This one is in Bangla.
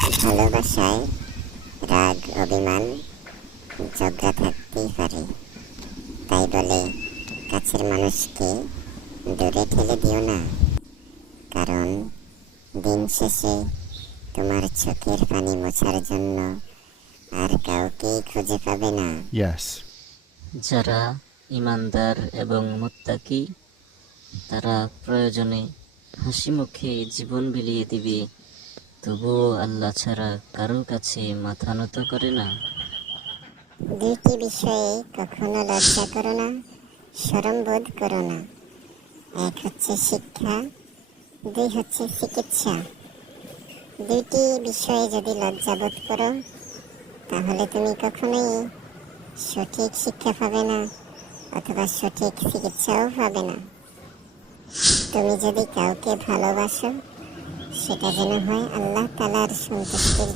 ভালোবাসায় রাগ অভিমান ঝগড়া থাকতেই পারে, তাই বলে কাছের মানুষকে দূরে ঠেলে দিও না, কারণ দিন শেষে তোমার চোখের পানি মোছার জন্য আর কাউকেই খুঁজে পাবে না। Yes. যারা ইমানদার এবং মুত্তাকি, তারা প্রয়োজনে হাসি মুখে জীবন বিলিয়ে দিবে, তবুও আল্লাহ ছাড়া কারো কাছে মাথা নত করে না। দুইটি বিষয়ে কখনো লজ্জা করো না, শরম বোধ করো না। এক হচ্ছে শিক্ষা, দুই হচ্ছে চিকিৎসা। দুইটি বিষয়ে যদি লজ্জা বোধ করো, তাহলে তুমি কখনোই সঠিক শিক্ষা পাবে না, অথবা সঠিক চিকিৎসাও পাবে না। তুমি যদি কাউকে ভালোবাসো, সেটা যেন হয় আল্লাহ তাআলার সন্তুষ্টির